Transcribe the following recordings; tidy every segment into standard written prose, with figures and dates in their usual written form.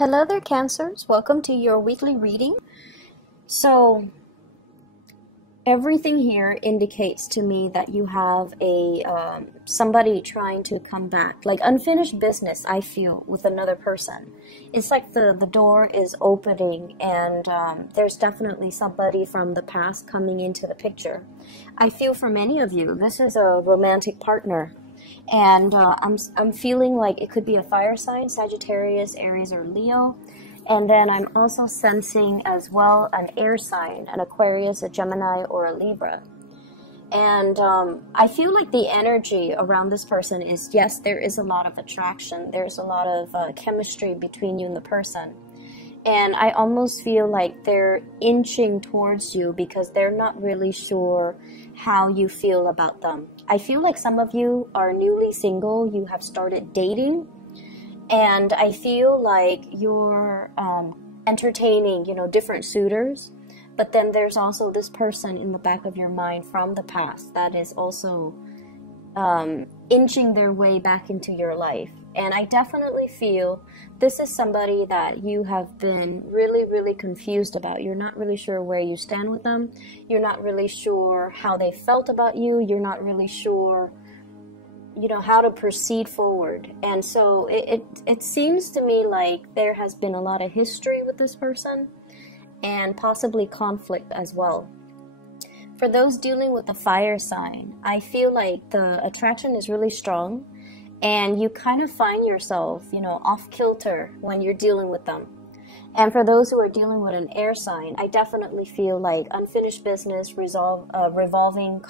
Hello there, Cancers. Welcome to your weekly reading. So, everything here indicates to me that you have a somebody trying to come back, like unfinished business. I feel with another person. It's like the door is opening, and there's definitely somebody from the past coming into the picture. I feel for many of you, this is a romantic partner. And I'm feeling like it could be a fire sign, Sagittarius, Aries, or Leo. And then I'm also sensing as well an air sign, an Aquarius, a Gemini, or a Libra. And I feel like the energy around this person is, yes, there is a lot of attraction. There's a lot of chemistry between you and the person. And I almost feel like they're inching towards you because they're not really sure how you feel about them. I feel like some of you are newly single, you have started dating, and I feel like you're entertaining, different suitors, but then there's also this person in the back of your mind from the past that is also inching their way back into your life. And I definitely feel this is somebody that you have been really, really confused about. You're not really sure where you stand with them. You're not really sure how they felt about you. You're not really sure, how to proceed forward. And so it seems to me like there has been a lot of history with this person and possibly conflict as well. For those dealing with the fire sign, I feel like the attraction is really strong. And you kind of find yourself, off kilter when you're dealing with them. And for those who are dealing with an air sign, I definitely feel like unfinished business revolving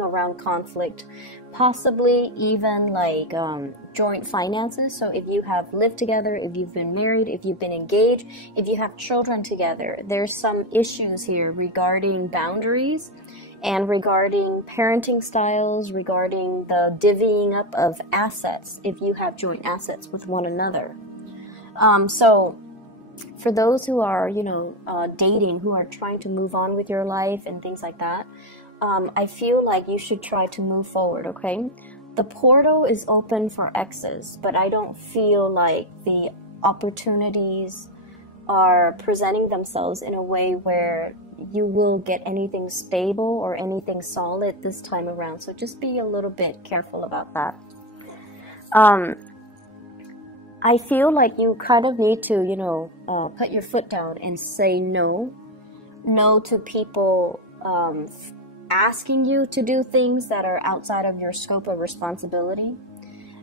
around conflict, possibly even like joint finances. So if you have lived together, if you've been married, if you've been engaged, if you have children together, there's some issues here regarding boundaries. And regarding parenting styles, regarding the divvying up of assets, if you have joint assets with one another. So for those who are, dating, who are trying to move on with your life and things like that, I feel like you should try to move forward, okay? The portal is open for exes, but I don't feel like the opportunities are presenting themselves in a way where you will get anything stable or anything solid this time around. So just be a little bit careful about that. I feel like you kind of need to, put your foot down and say no. No to people asking you to do things that are outside of your scope of responsibility.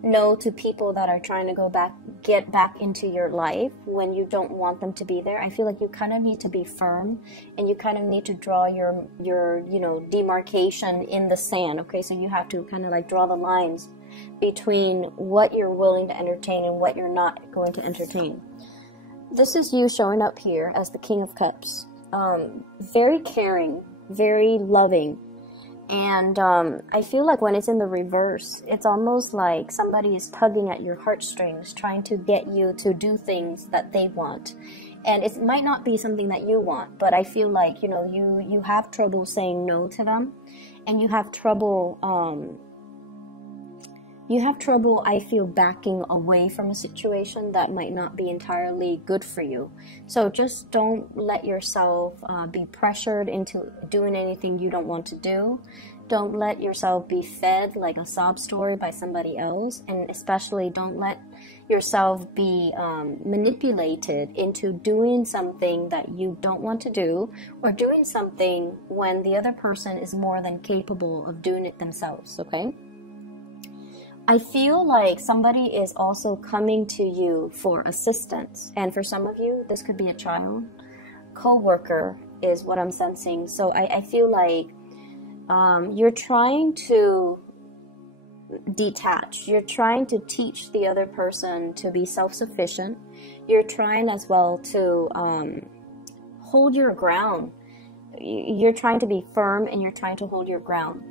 No to people that are trying to get back into your life when you don't want them to be there. I feel like you kind of need to be firm, and you kind of need to draw your demarcation in the sand. Okay, so you have to kind of like draw the lines between what you're willing to entertain and what you're not going to entertain. This is you showing up here as the King of Cups. Very caring, very loving. And I feel like when it's in the reverse, it's almost like somebody is tugging at your heartstrings, trying to get you to do things that they want. And it might not be something that you want, but I feel like, you have trouble saying no to them. And you have trouble, I feel, backing away from a situation that might not be entirely good for you. So just don't let yourself be pressured into doing anything you don't want to do. Don't let yourself be fed like a sob story by somebody else. And especially don't let yourself be manipulated into doing something that you don't want to do, or doing something when the other person is more than capable of doing it themselves, okay? I feel like somebody is also coming to you for assistance. And for some of you, this could be a child. Co-worker is what I'm sensing. So I feel like you're trying to detach. You're trying to teach the other person to be self-sufficient. You're trying as well to hold your ground. You're trying to be firm, and you're trying to hold your ground.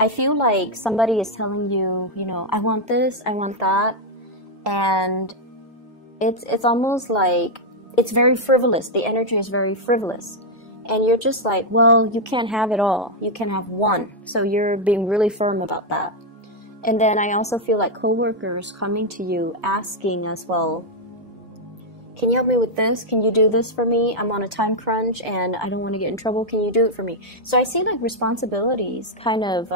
I feel like somebody is telling you, I want this, I want that, and it's almost like it's very frivolous. The energy is very frivolous, and you're just like, well, you can't have it all. You can have one. So you're being really firm about that. And then I also feel like coworkers coming to you asking as well, can you help me with this? Can you do this for me? I'm on a time crunch and I don't want to get in trouble. Can you do it for me? So I see like responsibilities kind of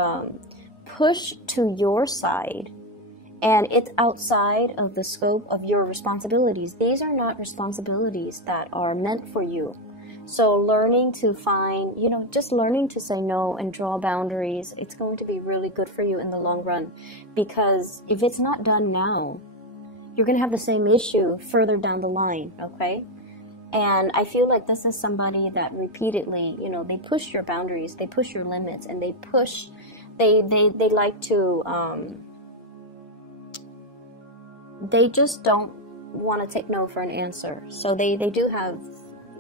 push to your side, and it's outside of the scope of your responsibilities. These are not responsibilities that are meant for you. So learning to find, you know, just learning to say no and draw boundaries, it's going to be really good for you in the long run. Because if it's not done now, you're going to have the same issue further down the line, okay? And I feel like this is somebody that repeatedly, you know, they push your boundaries, they push your limits, and they push, they like to, they just don't want to take no for an answer. So they do have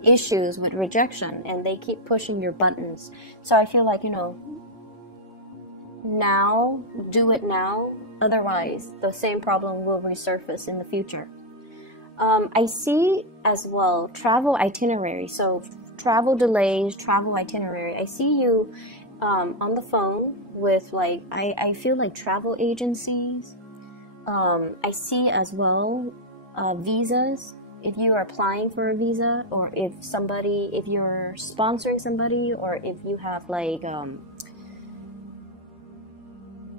issues with rejection, and they keep pushing your buttons. So I feel like, you know, now, do it now. Otherwise, the same problem will resurface in the future. I see as well travel itinerary. So travel delays, travel itinerary. I see you on the phone with like, I feel like travel agencies. I see as well visas. If you are applying for a visa, or if you're sponsoring somebody, or if you have like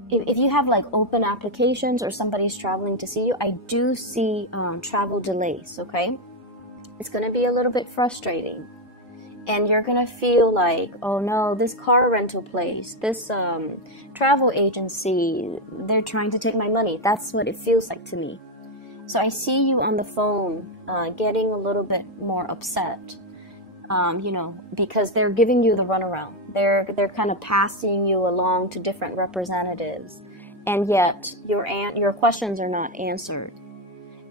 if you have like open applications, or somebody's traveling to see you, I do see travel delays, okay? It's going to be a little bit frustrating. And you're going to feel like, oh no, this car rental place, this travel agency, they're trying to take my money. That's what it feels like to me. So I see you on the phone getting a little bit more upset, you know, because they're giving you the runaround. They're kind of passing you along to different representatives, and yet your questions are not answered.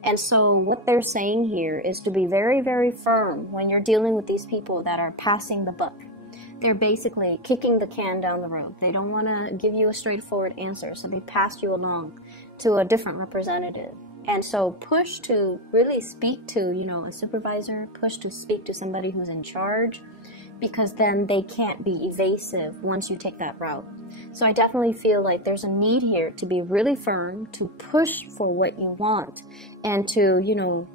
And so what they're saying here is to be very, very firm when you're dealing with these people that are passing the buck. They're basically kicking the can down the road. They don't want to give you a straightforward answer, so they pass you along to a different representative. And so push to really speak to, you know, a supervisor, push to speak to somebody who's in charge, because then they can't be evasive once you take that route. So I definitely feel like there's a need here to be really firm, to push for what you want, and to, you know,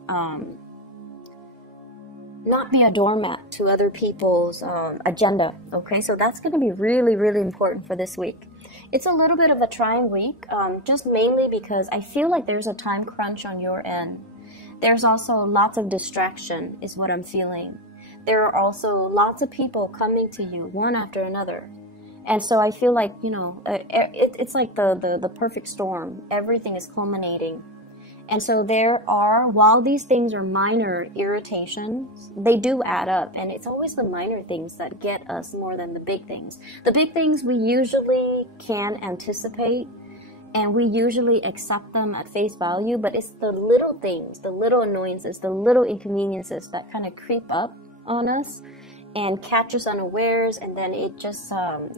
not be a doormat to other people's agenda, okay? So that's going to be really, really important for this week. It's a little bit of a trying week, just mainly because I feel like there's a time crunch on your end. There's also lots of distraction is what I'm feeling. There are also lots of people coming to you one after another. And so I feel like, you know, it's like the perfect storm. Everything is culminating. And so there are, while these things are minor irritations, they do add up. And it's always the minor things that get us more than the big things. The big things we usually can anticipate, and we usually accept them at face value. But it's the little things, the little annoyances, the little inconveniences that kind of creep up on us and catch us unawares, and then it just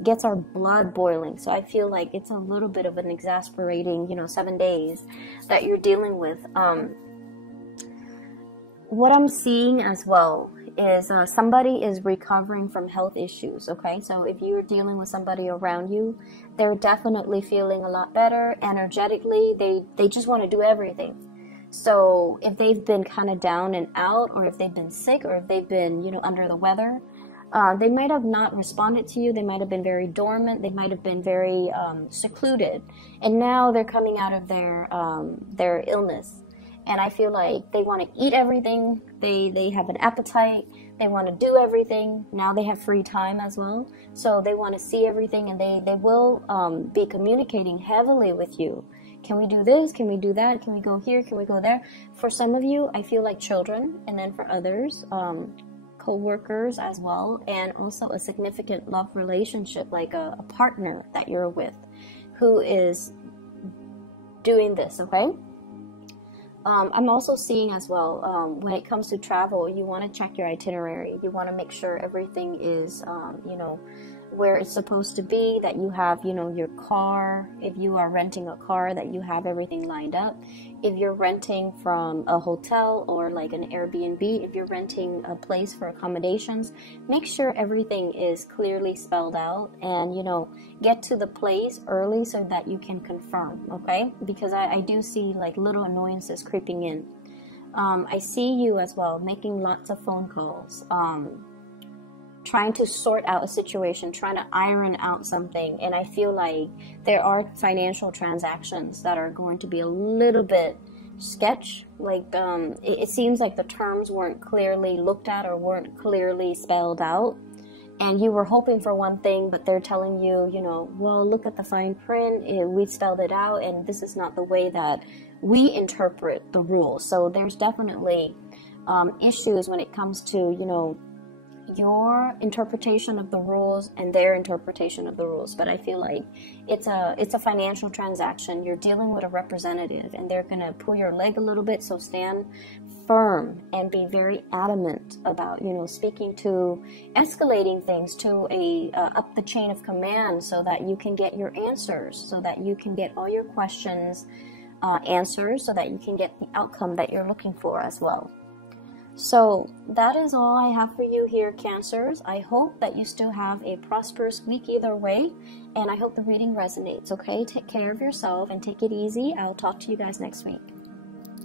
gets our blood boiling. So I feel like it's a little bit of an exasperating, you know, 7 days that you're dealing with. What I'm seeing as well is somebody is recovering from health issues, okay? So if you're dealing with somebody around you, they're definitely feeling a lot better energetically. They just want to do everything. So if they've been kind of down and out, or if they've been sick, or if they've been, you know, under the weather, they might have not responded to you. They might have been very dormant. They might have been very secluded. And now they're coming out of their illness. And I feel like they want to eat everything. They have an appetite. They want to do everything. Now they have free time as well. So they want to see everything, and they will be communicating heavily with you. Can we do this? Can we do that? Can we go here? Can we go there? For some of you, I feel like children, and then for others, co-workers as well, and also a significant love relationship, like a partner that you're with who is doing this, okay? I'm also seeing as well, when it comes to travel, you want to check your itinerary. You want to make sure everything is, you know, where it's supposed to be, that you have, you know, your car. If you are renting a car, that you have everything lined up. If you're renting from a hotel or like an Airbnb, if you're renting a place for accommodations, make sure everything is clearly spelled out, and, you know, get to the place early so that you can confirm, okay? Because I do see like little annoyances creeping in. I see you as well making lots of phone calls, trying to sort out a situation, trying to iron out something. And I feel like there are financial transactions that are going to be a little bit sketch. Like it seems like the terms weren't clearly looked at or weren't clearly spelled out. And you were hoping for one thing, but they're telling you, you know, well, look at the fine print. We spelled it out, and this is not the way that we interpret the rules. So there's definitely issues when it comes to, you know, your interpretation of the rules and their interpretation of the rules. But I feel like it's a financial transaction. You're dealing with a representative, and they're going to pull your leg a little bit. So stand firm and be very adamant about, you know, speaking to, escalating things to a up the chain of command, so that you can get your answers, so that you can get all your questions answers, so that you can get the outcome that you're looking for as well. So that is all I have for you here, Cancers. I hope that you still have a prosperous week either way, and I hope the reading resonates, okay? Take care of yourself and take it easy. I'll talk to you guys next week.